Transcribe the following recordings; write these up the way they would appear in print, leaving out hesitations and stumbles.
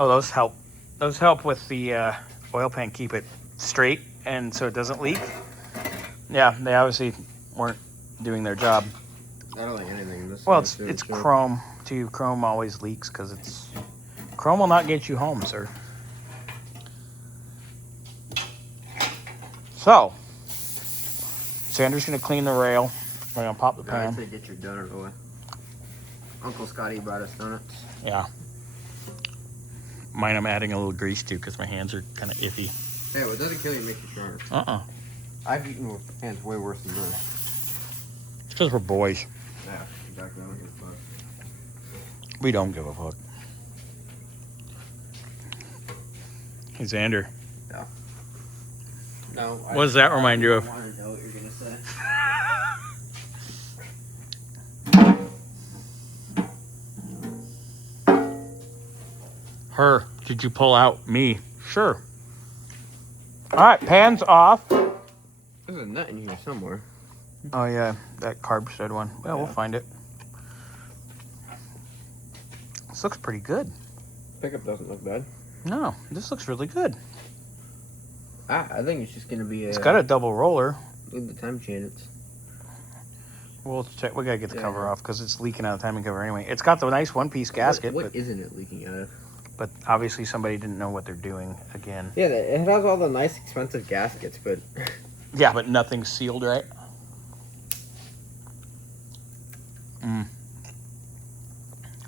Oh, those help. Those help with the oil pan keep it straight and so it doesn't leak. Yeah, they obviously weren't doing their job. I don't like anything. This Well, it's chrome too. Chrome always leaks because it's chrome will not get you home, sir. So, Sanders gonna clean the rail. We're gonna pop the pan. I'd say get your donut away. Uncle Scotty brought us donuts. Yeah. Mine I'm adding a little grease to because my hands are kind of iffy. Hey, well, it doesn't kill you, make you stronger. I've eaten with hands way worse than this. It's because we're boys. Yeah, exactly. I don't give a fuck. We don't give a fuck. Hey, Xander. Yeah. No. What does that remind you of? I want to know what you're going to say. Her. Did you pull out me? Sure. All right, pan's off. There's a nut in here somewhere. Oh, yeah, that carb stud one. Well, we'll find it. This looks pretty good. Pickup doesn't look bad. No, this looks really good. I think it's just going to be a... It's got a double roller. Look at the time chain. We'll check. We got to get the cover off because it's leaking out of the timing cover anyway. It's got the nice one-piece gasket. What isn't it leaking out of? But obviously somebody didn't know what they're doing again. Yeah, it has all the nice, expensive gaskets, but... Yeah, but nothing's sealed right.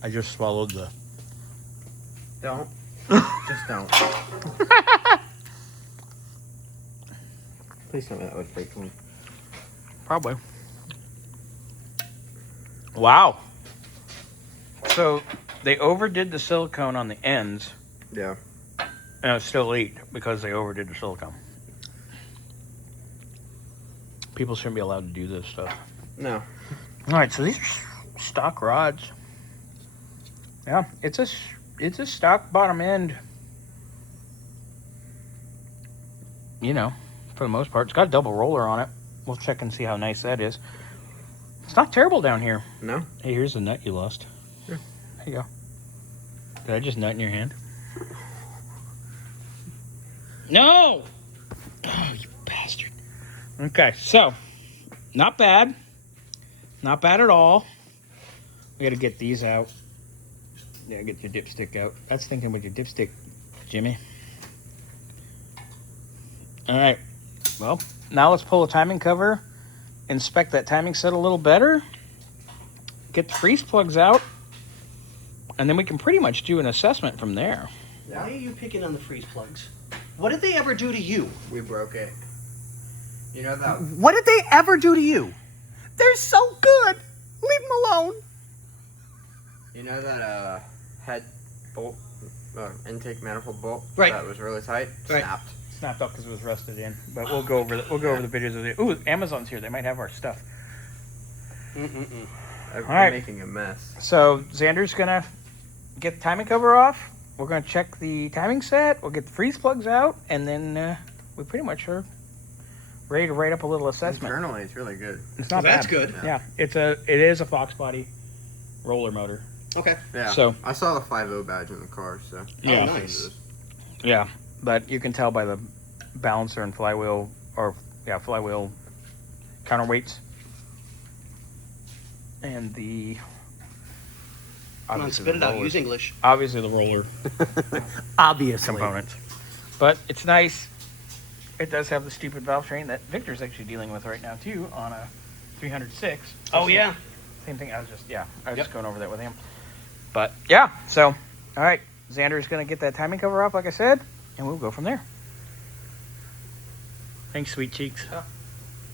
I just swallowed the... Don't. Just don't. Please tell me that was fake one. Probably. Wow. So they overdid the silicone on the ends. Yeah. And it still leaked because they overdid the silicone. People shouldn't be allowed to do this stuff. No. All right, so these are stock rods. Yeah, it's a stock bottom end. You know, for the most part. It's got a double roller on it. We'll check and see how nice that is. It's not terrible down here. No? Hey, here's the nut you lost. Sure. There you go. Did I just nut in your hand? No! Oh, you bastard. Okay, so, not bad. Not bad at all. We gotta get these out. Yeah, get your dipstick out. That's thinking with your dipstick, Jimmy. Alright. Well, now let's pull the timing cover. Inspect that timing set a little better. Get the freeze plugs out. And then we can pretty much do an assessment from there. Why are you picking on the freeze plugs? What did they ever do to you? We broke it. You know that... What did they ever do to you? They're so good. Leave them alone. You know that head bolt, intake manifold bolt? Right. That was really tight? Right. Snapped. Snapped up because it was rusted in. But we'll go over the videos of it. Ooh, Amazon's here. They might have our stuff. I'm right. making a mess. So Xander's gonna get the timing cover off. We're gonna check the timing set. We'll get the freeze plugs out, and then we pretty much are ready to write up a little assessment. Internally, it's really good. It's not That's bad. good. Yeah, it is a Fox body roller motor. Okay. Yeah. So I saw the 5.0 badge in the car, so... Yeah. Oh, nice. Yeah, but you can tell by the balancer and flywheel, flywheel counterweights, and the... Come on, spit it out. Use English. Obviously the roller obvious components. But it's nice. It does have the stupid valve train that Victor's actually dealing with right now too on a 306. Oh, yeah. Same thing. I was just going over that with him. But yeah, so all right, Xander's gonna get that timing cover off like I said, and we'll go from there. Thanks, sweet cheeks.